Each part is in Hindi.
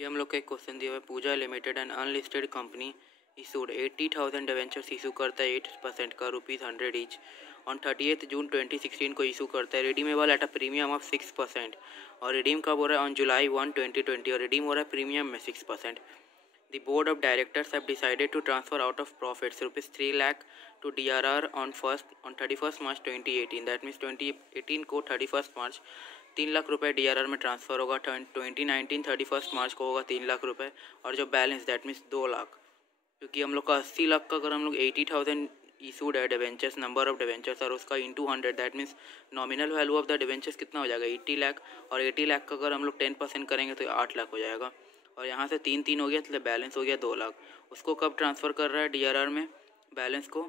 ये हम लोग का एक क्वेश्चन दिया हुआ है। Pooja Limited and unlisted company issued 80,000 debentures issue करता है 8% का ₹100 ईच ऑन 30 जून 2016 को इशू करता है redeemable at a premium of 6% और रिडीम कब हो रहा है ऑन July 1, 2020 और रिडीम हो रहा है प्रीमियम में 6%। The board of directors have decided to transfer out of profits ₹3 lakh to DRR on 31st March 2018। That means 2018 को 31st मार्च 3 लाख रुपए DRR में ट्रांसफ़र होगा। 2019 31 मार्च को होगा 3 लाख रुपए और जो बैलेंस दैट मीन्स 2 लाख, क्योंकि हम लोग का 80 लाख का अगर हम लोग 80,000 इशूड है डिवेंचर्स, नंबर ऑफ डिवेंचर्स और उसका into 100 that means nominal value of the debentures कितना हो जाएगा 80 लाख और 80 लाख का अगर हम लोग 10% करेंगे तो 8 लाख हो जाएगा और यहाँ से 3 हो गया तो बैलेंस हो गया 2 लाख। उसको कब ट्रांसफ़र कर रहा है DRR में बैलेंस को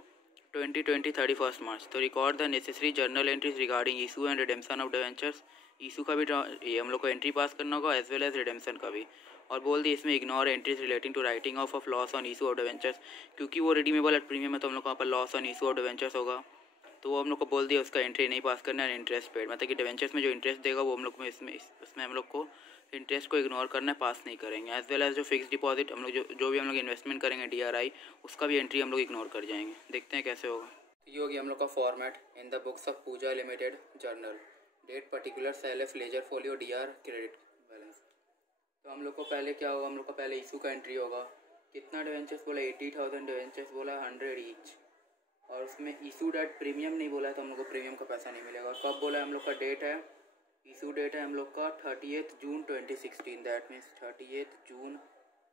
2020 31 मार्च। तो record the necessary journal entries regarding issue and redemption of debentures. Issue का भी ये हम लोग को एंट्री पास करना होगा एज वेल एज रिडेम्पशन का भी। और बोल दी इसमें ignore entries relating to writing off loss on issue of debentures, क्योंकि वो रिडीमेबल एट प्रीमियम है तो हम लोग को वहाँ पर loss on issue of debentures होगा तो वो हम लोग को बोल दिया उसका एंट्री नहीं पास करना है। इंटरेस्ट पेड मतलब कि डिवेंचर्स में जो इंटरेस्ट देगा वो हम लोग में इसमें हम लोग को इंटरेस्ट को इग्नोर करना है, पास नहीं करेंगे। एज वेल एज जो फिक्स डिपॉजिट हम लोग जो भी हम लोग इन्वेस्टमेंट करेंगे DRI उसका भी एंट्री हम लोग इग्नोर कर जाएंगे। देखते हैं कैसे होगा। ये होगी हम लोग का format in the books of Pooja limited journal, date particular self ledger folio DR credit balance. तो हम लोग को पहले क्या होगा, हम लोग का पहले इशू का एंट्री होगा। कितना डिवेंचर्स बोला 80,000 डिवेंचर्स बोला 100 ईच और उसमें इशू डेट प्रीमियम नहीं बोला है तो हम लोग को प्रीमियम का पैसा नहीं मिलेगा। और कब बोला है हम लोग का डेट है, इशू डेट है हम लोग का 30 जून 2016 दैट मीन्स 30 जून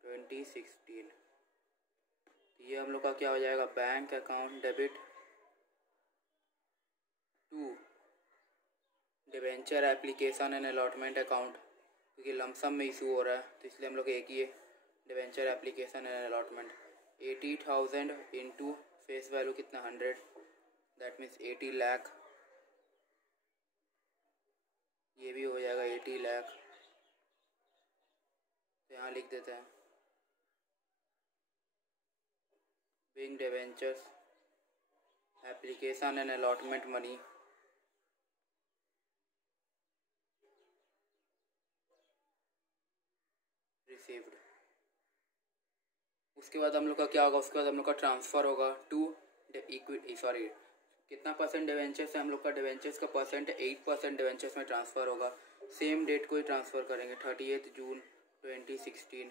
2016। ये हम लोग का क्या हो जाएगा bank account debit to debenture application and allotment account, क्योंकि लमसम में इशू हो रहा है तो इसलिए हम लोग एक ही है debenture application and allotment. 80,000 into face value कितना 100 दैट मीन्स 80 लाख, ये भी हो जाएगा 80 लाख। तो यहाँ लिख देते हैं being debentures application and allotment money received. उसके बाद हम लोग का क्या होगा, उसके बाद हम लोग का ट्रांसफ़र होगा टू इक्विटी सॉरी कितना परसेंट डिवेंचर्स है हम लोग का, डिवेंचर्स का परसेंट 8% डिवेंचर्स में ट्रांसफ़र होगा। सेम डेट को ही ट्रांसफ़र करेंगे 30 जून 2016।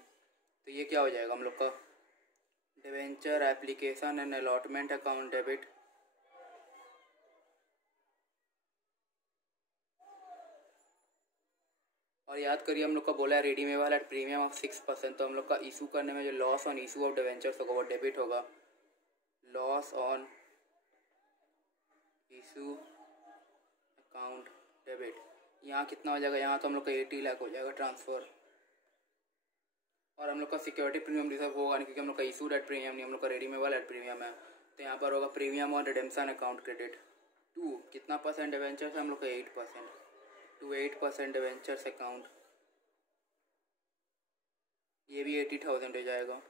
तो ये क्या हो जाएगा हम लोग का debenture application and allotment account debit और याद करिए हम लोग का बोला है रिडीमेबल एट प्रीमियम ऑफ 6%। तो हम लोग का इशू करने में जो loss on issue of debentures होगा वो डेबिट होगा। Loss on issue account debit यहाँ कितना हो जाएगा, यहाँ तो हम लोग का 80 लाख हो जाएगा ट्रांसफ़र। और हम लोग का सिक्योरिटी प्रीमियम रिजर्व होगा नहीं क्योंकि हम लोग का इशूड एट प्रीमियम नहीं, हम लोग का रिडीमेबल एट प्रीमियम है तो यहाँ पर होगा प्रीमियम और रिडेम्पशन अकाउंट क्रेडिट टू कितना परसेंट डिवेंचर्स है हम लोग का 8% टू 8% डिवेंचर्स अकाउंट, ये भी 80,000 हो जाएगा।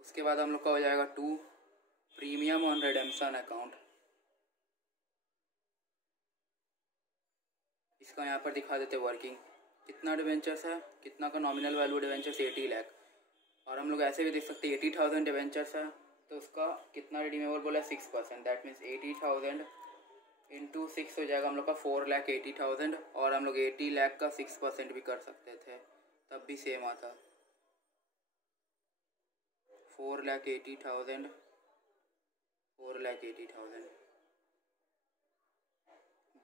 उसके बाद हम लोग का हो जाएगा to premium on redemption account, इसका यहाँ पर दिखा देते वर्किंग कितना डिवेंचर्स है, कितना का नॉमिनल वैल्यू डिवेंचर्स 80 लाख और हम लोग ऐसे भी देख सकते हैं 80,000 डिवेंचर्स है तो उसका कितना रिडीमेबल बोला 6% दैट मीन्स 80,000 इंटू 6 हो जाएगा हम लोग का 4,80,000 और हम लोग 80 लाख का 6% भी कर सकते थे तब भी सेम आता 4,80,000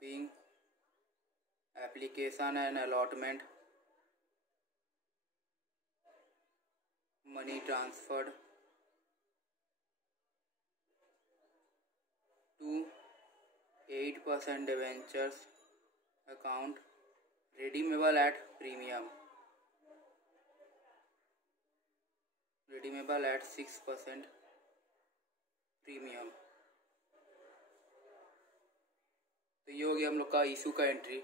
being application and allotment money transferred to 8% debentures account redeemable at premium, redeemable at 6% premium. तो ये हो गया हम लोग का इशू का एंट्री।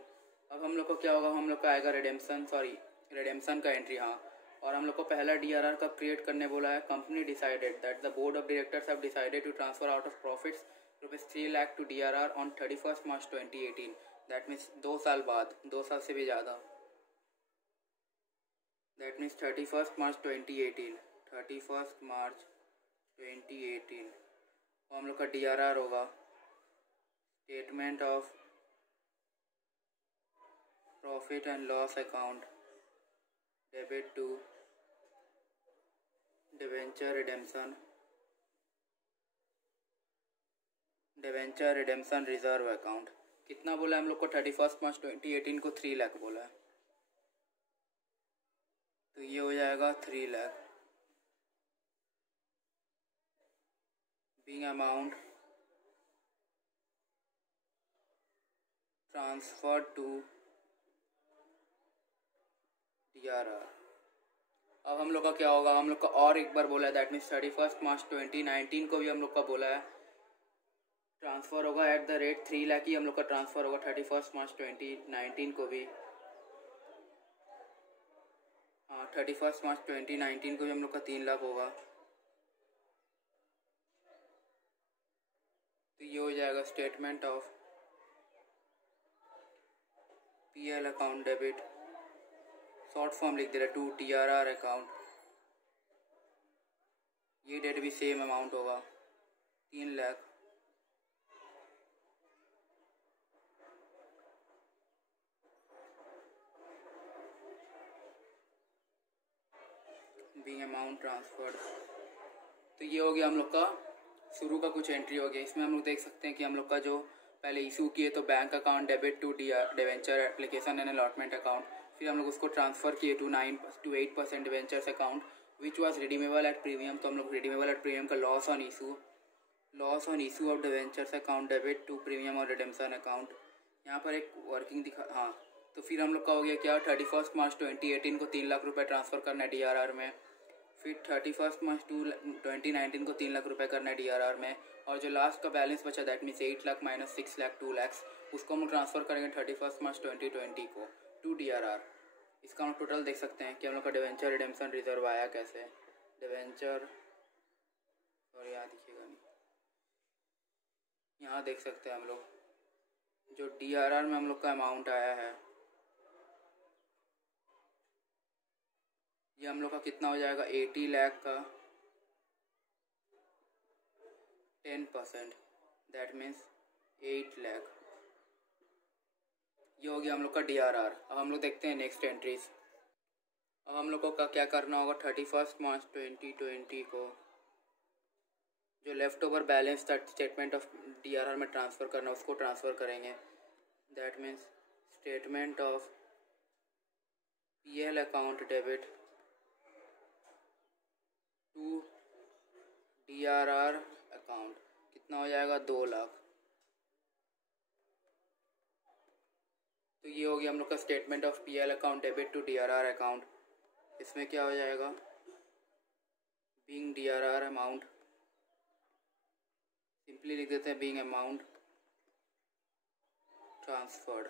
अब हम लोग को क्या होगा, हम लोग का आएगा रिडेम्पशन का एंट्री। हाँ, और हम लोग को पहला DRR कब क्रिएट करने बोला है, company decided that the board of directors have decided to transfer out of profits ₹3 lakh to DRR on 31 March 2018 that means 2 साल बाद, 2 साल से भी ज़्यादा। दैट मीन्स 31 मार्च 2018, 31 मार्च 2018 और हम लोग का DRR होगा statement of profit and loss account, debit to debenture redemption reserve account. कितना बोला है हम लोग को? 31 मार्च 2018 को 3 लाख बोला है, तो ये हो जाएगा 3 lakh. Being amount transfer to DRR। अब हम लोग का क्या होगा? हम लोग का और एक बार बोला है, दैट मीन्स 31 मार्च 2019 को भी हम लोग का बोला है ट्रांसफ़र होगा एट द रेट 3 लाख ही हम लोग का ट्रांसफ़र होगा 31 मार्च 2019 को भी। हाँ, 31 मार्च 2019 को भी हम लोग का 3 लाख होगा, तो ये हो जाएगा statement of PL account debit, short form लिख दे रहे 2 TRR अकाउंट। ये डेट भी सेम अमाउंट होगा 3 लाख। बीइंग अमाउंट ट्रांसफर्ड, तो ये हो गया हम लोग का शुरू का कुछ एंट्री हो गया। इसमें हम लोग देख सकते हैं कि हम लोग का जो पहले इशू किए तो bank account debit to debenture application and allotment account, फिर हम लोग उसको ट्रांसफ़र किए to 8% debentures account which was redeemable at premium. तो हम लोग रिडीमेबल एट प्रीमियम का loss on issue of debentures account debit to premium और रिडेम्पशन अकाउंट। यहाँ पर एक वर्किंग दिखा, हाँ, तो फिर हम लोग का हो गया क्या? 31 मार्च 2018 को 3 लाख रुपये ट्रांसफ़र करना है DRR में, फिर 31 मार्च 2019 को 3 लाख रुपए करना है DRR में, और जो लास्ट का बैलेंस बचा that means 8 lakh minus 6 lakh 2 lakhs, उसको हम लोग ट्रांसफ़र करेंगे 31 मार्च 2020 को टू DRR। इसका हम टोटल देख सकते हैं कि हम लोग का डिवेंचर रिडेम्पशन रिजर्व आया कैसे। डिवेंचर, और यहाँ दिखिएगा नहीं, यहाँ देख सकते हैं हम लोग जो DRR में हम लोग का अमाउंट आया है, ये हम लोग का कितना हो जाएगा? 80 लाख का 10%, दैट मीन्स 8 लाख। ये हो गया हम लोग का DRR। अब हम लोग देखते हैं नेक्स्ट एंट्रीज। अब हम लोगों का क्या करना होगा? 31 मार्च 2020 को जो लेफ़्ट ओवर बैलेंस था स्टेटमेंट ऑफ DRR में ट्रांसफ़र करना, उसको ट्रांसफ़र करेंगे। That means statement of PL account debit to DRR account, कितना हो जाएगा? 2 लाख। तो ये हो गया हम लोग का statement of PL account debit to DRR account. इसमें क्या हो जाएगा? बीइंग DRR अमाउंट, सिंपली लिख देते हैं बीइंग अमाउंट ट्रांसफर्ड।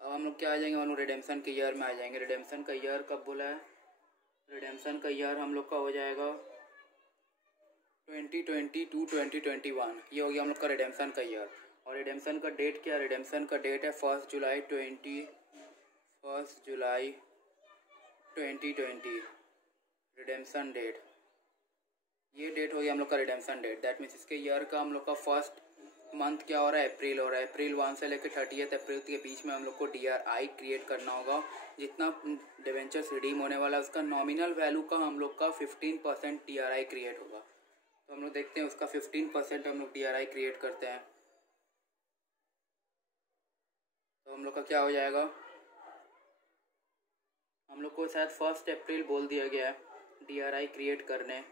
अब हम लोग क्या आ जाएंगे? हम लोग रिडेम्पशन के ईयर में आ जाएंगे। रिडेम्पशन का ईयर कब बोला है? रिडेम्पशन का ईयर हम लोग का हो जाएगा 2020 टू 2021। ये हो गया हम लोग का रिडेम्पशन का ईयर। और रिडेम्पशन का डेट क्या? रिडेम्पशन का डेट है 1 जुलाई 2020 रिडेम्पशन डेट। ये डेट हो गया हम लोग का रिडेम्पशन डेट। दैट मीन्स इसके ईयर का हम लोग का फर्स्ट मंथ क्या हो रहा है? अप्रैल हो रहा है। अप्रैल 1 से लेकर 30 अप्रैल के बीच में हम लोग को DRI क्रिएट करना होगा। जितना डिवेंचर्स रिडीम होने वाला है उसका नॉमिनल वैल्यू का हम लोग का 15% DRI क्रिएट होगा। तो हम लोग देखते हैं उसका 15% हम लोग DRI क्रिएट करते हैं। तो हम लोग का क्या हो जाएगा? हम लोग को शायद 1 अप्रैल बोल दिया गया है DRI क्रिएट करने।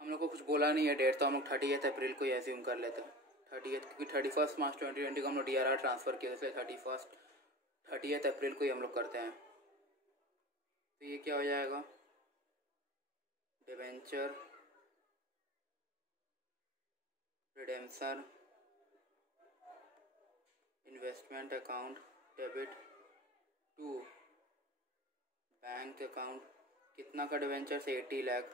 हम लोग को कुछ बोला नहीं है डेट, तो हम लोग 30 अप्रैल को ही एज्यूम कर लेते हैं। 30, क्योंकि 31 मार्च 2020 को हम लोग DRR ट्रांसफ़र किया, इसलिए 30 अप्रैल को ही हम लोग करते हैं। तो ये क्या हो जाएगा? Debenture redemption investment account debit to bank account, कितना का डिवेंचर से 80 लाख।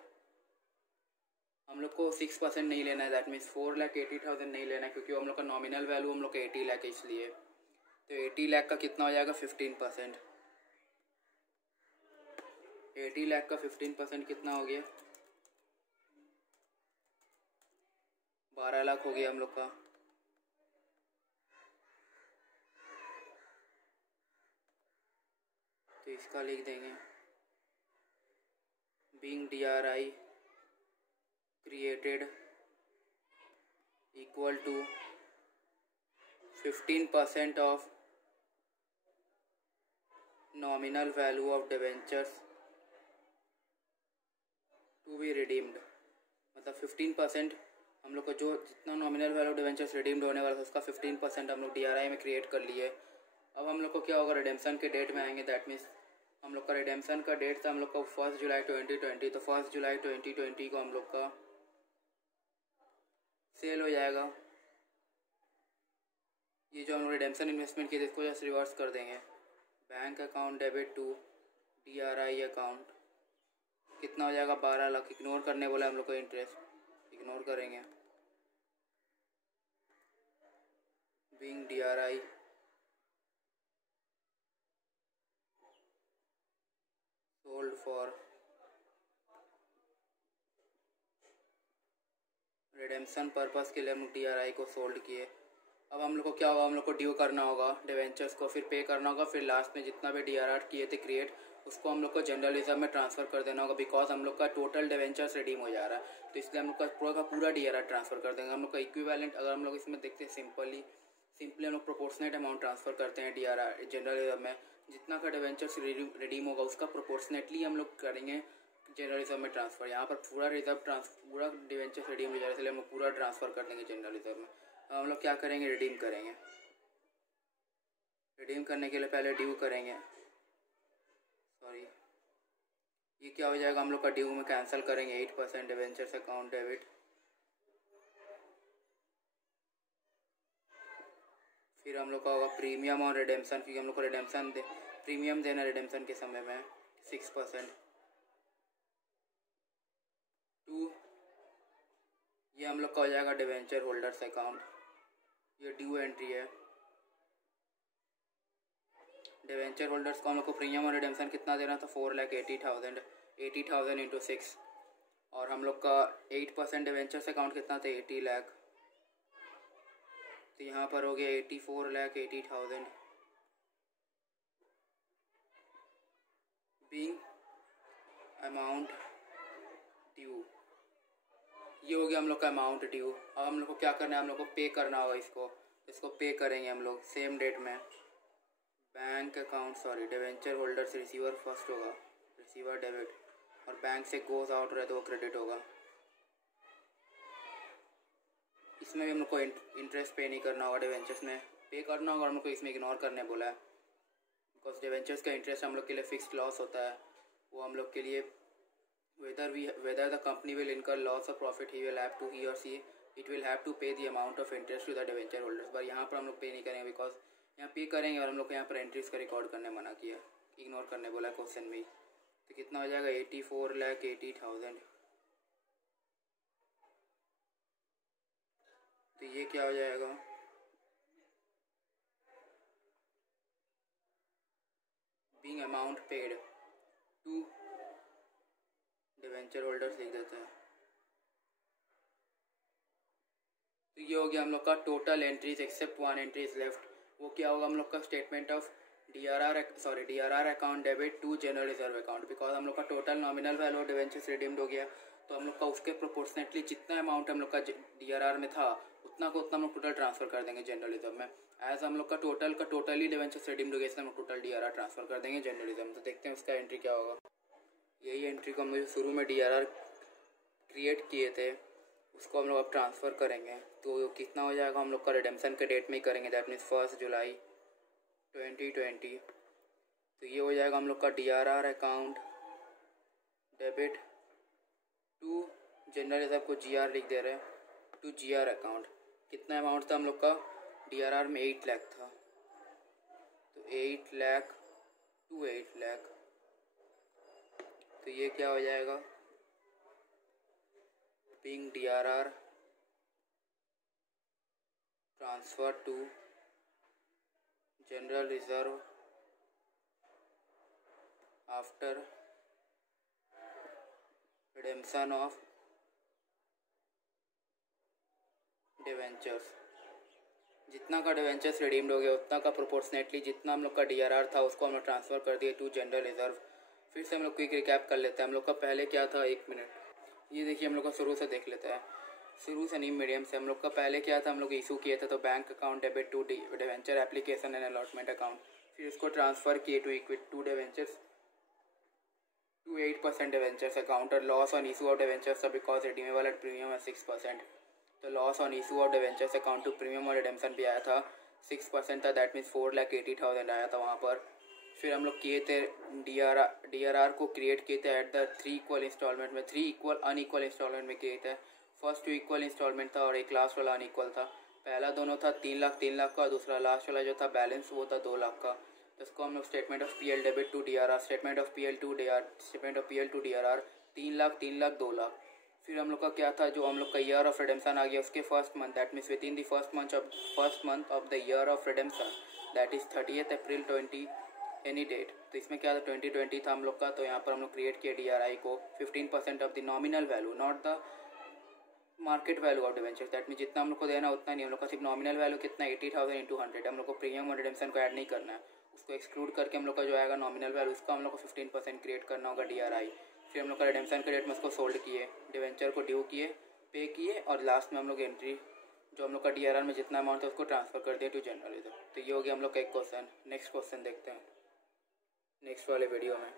हम लोग को 6% नहीं लेना है, दैट मीन्स 4,80,000 नहीं लेना है, क्योंकि हम लोग का नॉमिनल वैल्यू हम लोग का 80 लाख है इसलिए। तो 80 लाख का कितना हो जाएगा 15%। 80 लाख का 15% कितना हो गया 12 लाख हो गया हम लोग का। तो इसका लिख देंगे being DRI created equal to 15% of nominal value of debentures to be redeemed. मतलब 15% हम लोग को जो जितना नॉमिनल वैल्यू डिवेंचर्स रिडीम्ड होने वाला था उसका 15% हम लोग DRI में क्रिएट कर लिए। अब हम लोग को क्या होगा, रिडेम्पशन के डेट में आएंगे, दैट मीन्स हम लोग का रिडेम्पशन का डेट था हम लोग का 1 जुलाई 2020। तो 1 जुलाई 2020 को हम लोग का सेल हो जाएगा। ये जो हम लोग रिडेम्पशन इन्वेस्टमेंट किए इसको जस्ट रिवर्स कर देंगे, bank account debit to DRI account. कितना हो जाएगा 12 लाख। इग्नोर करने बोला हम लोग को, इंटरेस्ट इग्नोर करेंगे। Being DRI sold for redemption purpose के लिए हम लोग DRI को सोल्ड किए। अब हम लोग को क्या होगा, हम लोग को ड्यू करना होगा डिवेंचर्स को, फिर पे करना होगा, फिर लास्ट में जितना भी DRR किए थे क्रिएट उसको हम लोग को जनरल रिजर्व में ट्रांसफ़र कर देना होगा, बिकॉज हम लोग का टोटल डिवेंचर्स रिडीम हो जा रहा है। तो इसलिए हम लोग का पूरा DRR ट्रांसफ़र कर देंगे। हम लोग का इक्विवेलेंट अगर हम लोग इसमें देखते हैं सिंपली हम लोग प्रोपोर्शनेट अमाउंट ट्रांसफ़र करते हैं DRR जनरल रिजर्व में। जितना का डिवेंचर्स रिडीम होगा उसका प्रोपोर्शनेटली हम लोग करेंगे जनरल रिजर्व में ट्रांसफ़र। यहाँ पर पूरा डिवेंचर्स रिडीम हो जा रहा है, इसलिए हम लोग पूरा ट्रांसफ़र कर देंगे जनरल रिजर्व में। हम लोग क्या करेंगे, रिडीम करेंगे। रिडीम करने के लिए पहले ड्यू करेंगे, सॉरी ये क्या हो जाएगा, हम लोग का ड्यू में कैंसिल करेंगे 8% डिवेंचर्स अकाउंट डेबिट। फिर हम लोग का होगा प्रीमियम और रिडेम्पशन, क्योंकि हम लोग को प्रीमियम देना रिडेम्पशन के समय में 6%। टू ये हम लोग का हो जाएगा डिवेंचर होल्डर्स अकाउंट, ये ड्यू एंट्री है। डिवेंचर होल्डर्स को हम लोग को प्रीमियम और रिडेम्पशन कितना देना था 4,80,000 80,000 इंटू 6, और हम लोग का 8% डिवेंचर्स अकाउंट कितना था 80 लाख। तो यहाँ पर हो गया 84,80,000 बीइंग अमाउंट ड्यू। ये हो गया हम लोग का अमाउंट ड्यू। अब हम लोग को क्या करना है, हम लोग को पे करना होगा इसको पे करेंगे हम लोग सेम डेट में। Bank account sorry debenture holder से रिसीवर फर्स्ट होगा, रिसीवर डेबिट, और बैंक से गोज आउट रहे तो वो क्रेडिट होगा। इसमें भी हम लोग को इंटरेस्ट पे नहीं करना होगा, डिवेंचर्स में पे करना होगा। हम लोग को इसमें इग्नोर करने बोला है, बिकॉज डिवेंचर्स का इंटरेस्ट हम लोग के लिए फिक्स्ड लॉस होता है। वो हम लोग के लिए whether the company will incur loss or profit he or she it will have to pay the amount of interest to the debenture holders। पर यहाँ पर हम लोग पे नहीं करेंगे, बिकॉज यहाँ पे करेंगे और हम लोग को यहाँ पर एंट्रीज का रिकॉर्ड करने मना किया, इग्नोर करने बोला क्वेश्चन में। तो कितना हो जाएगा 84,80,000। तो ये क्या हो जाएगा, being amount paid to debenture holders लिख देते हैं। तो ये हो गया हम लोग का total entries except one entry is left. वो क्या होगा, हम लोग का statement of DRR account debit to general reserve account, because हम लोग का total nominal value debentures redeemed हो गया। तो हम लोग का उसके प्रोपोर्शनेटली जितना अमाउंट हम लोग का DRR में था उतना को उतना हम लोग टोटल ट्रांसफर कर देंगे जनरल रिजर्व में। एज हम लोग का टोटली डिवेंचर्स रिडीम्ड हो गया, इसलिए हम लोग टोटल DRR ट्रांसफर कर देंगे जनरल रिजर्व में। तो देखते हैं उसका एंट्री क्या होगा। यही एंट्री को हम लोग शुरू में DRR क्रिएट किए थे उसको हम लोग अब ट्रांसफ़र करेंगे। तो कितना हो जाएगा, हम लोग का रिडेम्पशन के डेट में ही करेंगे, दैट मीन्स 1 जुलाई 2020। तो ये हो जाएगा हम लोग का DRR account debit to general reserve को GR लिख दे रहे हैं टू GR अकाउंट। कितना अमाउंट था हम लोग का DRR में 8 लाख था, तो 8 लाख टू 8 लाख। तो ये क्या हो जाएगा being DRR transferred to General Reserve after redemption of debentures. जितना का डिवेंचर्स रिडीम्ड हो गया उतना का प्रोपोर्शनेटली जितना हम लोग का DRR था उसको हम लोग ट्रांसफ़र कर दिए टू जनरल रिजर्व। फिर से हम लोग क्विक रिकैप कर लेते हैं। हम लोग का पहले क्या था, 1 मिनट, ये देखिए हम लोग का शुरू से देख लेते हैं, शुरू से नहीं मीडियम से। हम लोग का पहले क्या था, हम लोग इशू किए थे तो bank account debit to debenture application and allotment account, फिर उसको ट्रांसफ़र किए to equity to debentures to 8% debentures account और loss on issue of debentures because redeemable at premium है 6%। तो loss on issue of debentures account to premium और रिडेम्पशन भी आया था 6% था, दैट मीन्स 4,80,000 आया था वहाँ पर। फिर हम लोग किए थे DRR को क्रिएट किए थे एट द 3 इक्वल इंस्टॉलमेंट में, 3 इक्वल अनइक्वल इंस्टॉलमेंट में किए थे। फर्स्ट 2 इक्वल इंस्टॉलमेंट था और एक लास्ट वाला अनइक्वल था। पहला दोनों था 3 लाख का, दूसरा लास्ट वाला जो था बैलेंस वो था 2 लाख का। तो इसको हम लोग statement of PL debit to DRR, statement of PL to DRR 3 lakh 2 lakh. फिर हम लोग का क्या था, जो हम लोग का ईयर ऑफ रिडेम्पशन आ गया उसके first month, that means within the first month of the year of redemption, that is 30 April 20 any date. तो इसमें क्या था, 2020 था हम लोग का। तो यहाँ पर हम लोग क्रिएट किया DRI को 15% of the nominal value, not the market value of debenture, that mean जितना हम लोग को देना उतना नहीं, हम लोग का सिर्फ नॉमिनल वैल्यू कितना 80,000 इंटू 100। हम लोग को प्रीमियम और रिडेम्पशन को ऐड नहीं करना है, उसको एक्सक्लूड करके हम लोग का जो आएगा नॉमिनल वैल्यू उसका हम लोग को 15% क्रिएट करना होगा DRI। फिर हम लोग का रिडेम्पशन के डेट में उसको सोल्ड किए, डिवेंचर को ड्यू किए, पे किए और लास्ट में हम लोग एंट्री जो हम लोग का DRR में जितना अमाउंट है उसको ट्रांसफर कर दिया टू जनरल रिजर्व। तो ये हो गया हम लोग का एक क्वेश्चन। नेक्स्ट क्वेश्चन देखते हैं नेक्स्ट वाले वीडियो में।